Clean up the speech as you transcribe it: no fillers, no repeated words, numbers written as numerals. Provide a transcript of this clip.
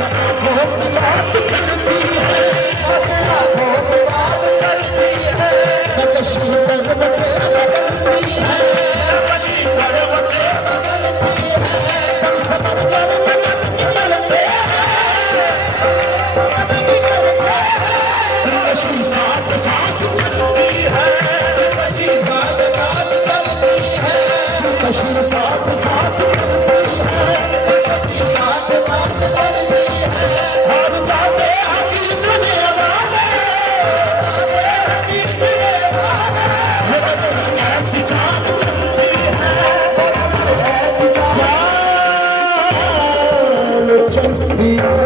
आंखों की बात चलती है, बस आंखों की बात चलती है। नक्शी करवटें बदलती है, नक्शी करवटें बदलती है। हम समंदर में जब निकलते हैं, नक्शी साथ साथ चलती है, नक्शी गाद गाद चलती है, नक्शी साथ साथ चलती है, नक्शी गाद गाद चलती है। हर जाते हकीकत वाले, हकीकत वाले, ऐसी चाल चलती है, ऐसी चाल चलती है।